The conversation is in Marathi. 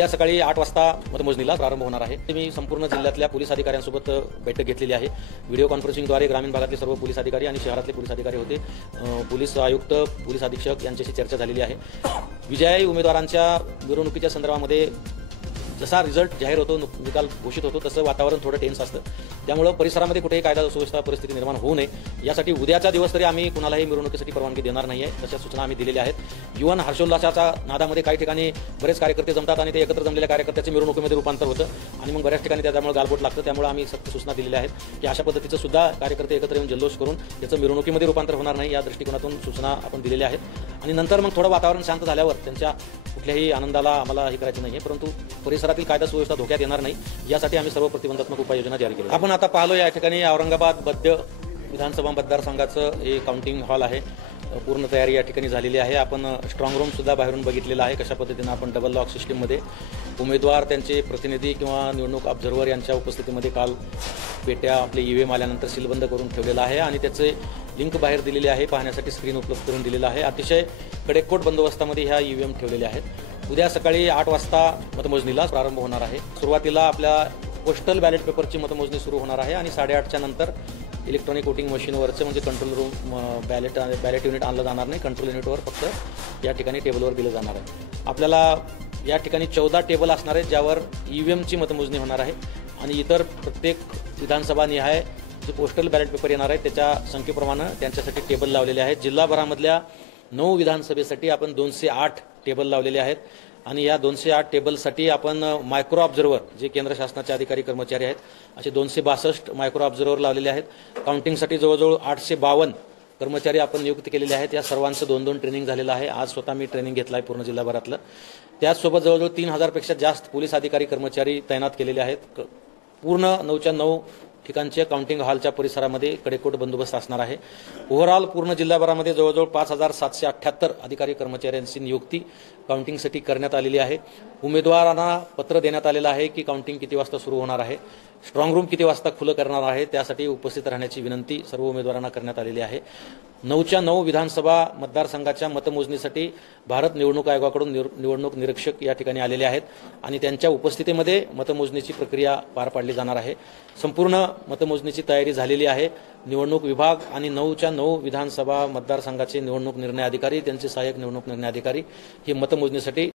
उद्या सकाळी 8 वाजता मतमोजणीला प्रारंभ होणार आहे। मी संपूर्ण जिल्ह्यातल्या पोलीस अधिकाऱ्यांसोबत बैठक घेतलेली आहे। व्हिडिओ कॉन्फरन्सिंगद्वारे ग्रामीण भागातले सर्व पोलीस अधिकारी आणि शहरातले पोलीस अधिकारी होते, पोलीस आयुक्त, पोलीस अधीक्षक यांच्याशी चर्चा झालेली आहे। विजयी उमेदवारांच्या मिरवणुकीच्या संदर्भामध्ये जसा रिझल्ट जाहीर होतो, निकाल घोषित होतो, तसं वातावरण थोडं टेन्स असतं। त्यामुळे परिसरामध्ये कुठेही कायदा सुव्यवस्था परिस्थिती निर्माण होऊ नये यासाठी उद्याचा दिवस तरी आम्ही कुणालाही मिरवणुकीसाठी परवानगी देणार नाहीये, तशा सूचना आम्ही दिलेल्या आहेत। युवन हर्षोल्लासाच्या नादामध्ये काही ठिकाणी बरेच कार्यकर्ते जमतात आणि ते एकत्र जमलेल्या कार्यकर्त्याचे मिरवणुकीमध्ये रूपांतर होतं आणि मग बऱ्याच ठिकाणी त्यामुळे गालबोट लागतं। त्यामुळे आम्ही सक्त सूचना दिलेल्या आहेत की अशा पद्धतीचं सुद्धा कार्यकर्ते एकत्र येऊन जल्लोष करून त्याचं मिरवणुकीमध्ये रूपांतर होणार नाही या दृष्टिकोनातून सूचना आपण दिलेल्या आहेत। आणि नंतर मग थोडं वातावरण शांत झाल्यावर त्यांच्या कुठल्याही आनंदाला आम्हाला हे करायचं नाहीये, परंतु परिसरातील कायदा सुव्यवस्था धोक्यात येणार नाही यासाठी आम्ही सर्व प्रतिबंधात्मक उपाययोजना जारी केली। आपण आता पाहलो या ठिकाणी औरंगाबाद मध्य विधानसभा मतदारसंघाचं हे काउंटिंग हॉल आहे, पूर्ण तयारी या ठिकाणी झालेली आहे। आपण स्ट्रॉंग रूम सुद्धा बाहेरून बघितलेला आहे, कशा पद्धतीने आपण डबल लॉक सिस्टीममध्ये उमेदवार, त्यांचे प्रतिनिधी किंवा निवडणूक ऑब्झर्व्हर यांच्या उपस्थितीमध्ये काल पेट्या आपले ईव्हीएम आल्यानंतर सीलबंद करून ठेवलेला आहे आणि त्याचे लिंक बाहेर दिलेली आहे, पाहण्यासाठी स्क्रीन उपलब्ध करून दिलेला आहे। अतिशय कडेकोट बंदोबस्तामध्ये ह्या ईव्हीएम ठेवलेल्या आहेत। उद्या सकाळी 8 वाजता मतमोजणीला प्रारंभ होणार आहे। सुरुवातीला आपल्या पोस्टल बॅलेट पेपरची मतमोजणी सुरू होणार आहे आणि 8:30च्या नंतर इलेक्ट्रॉनिक वोटिंग मशीनवरचं म्हणजे कंट्रोल रूम बॅलेट युनिट आणलं जाणार नाही, कंट्रोल युनिटवर फक्त या ठिकाणी टेबलवर दिलं जाणार आहे। आपल्याला या ठिकाणी 14 टेबल असणार आहेत ज्यावर ईव्हीएमची मतमोजणी होणार आहे आणि इतर प्रत्येक विधानसभा निहाय जे पोस्टल बॅलेट पेपर येणार आहेत त्याच्या संख्येप्रमाणे त्यांच्यासाठी टेबल लावलेले आहेत। जिल्हाभरामधल्या 9 विधानसभेसाठी आपण 208 टेबल लावलेले आहेत आणि या 208 टेबलसाठी आपण मायक्रो ऑब्झर्व्हर जे केंद्र शासनाचे अधिकारी कर्मचारी आहेत असे 262 मायक्रो ऑब्झर्व्हर लावलेले आहेत। काउंटिंगसाठी जवळजवळ 852 कर्मचारी आपण नियुक्त केलेले आहेत। या सर्वांचं 2-2 ट्रेनिंग झालेलं आहे। आज स्वतः मी ट्रेनिंग घेतलं आहे पूर्ण जिल्हाभरातलं। त्याचसोबत जवळजवळ 3000 पेक्षा जास्त पोलीस अधिकारी कर्मचारी तैनात केलेले आहेत। पूर्ण 9च्या 9 ठिकाणच्या काउंटिंग हॉलच्या परिसरामध्ये कडेकोट बंदोबस्त असणार आहे। ओव्हरऑल पूर्ण जिल्हाभरामध्ये जवळजवळ 5778 अधिकारी कर्मचाऱ्यांची नियुक्ती काउंटिंगसाठी करण्यात आलेली आहे। उमेदवारांना पत्र देण्यात आलेलं आहे की काउंटिंग किती वाजता सुरू होणार आहे, स्ट्रॉंग रूम किती वाजता खुलं करणार आहे, त्यासाठी उपस्थित राहण्याची विनंती सर्व उमेदवारांना करण्यात आलेली आहे। 9च्या 9 विधानसभा मतदारसंघाच्या मतमोजणीसाठी भारत निवडणूक आयोगाकडून निवडणूक निरीक्षक या ठिकाणी आलेले आहेत आणि त्यांच्या उपस्थितीमध्ये मतमोजणीची प्रक्रिया पार पाडली जाणार आहे। संपूर्ण मतमोजणीची तयारी झालेली आहे। निवडणूक विभाग आणि 9च्या 9 विधानसभा मतदारसंघाचे निवडणूक निर्णय अधिकारी, त्यांचे सहाय्यक निवडणूक निर्णय अधिकारी हे मतमोजणीसाठी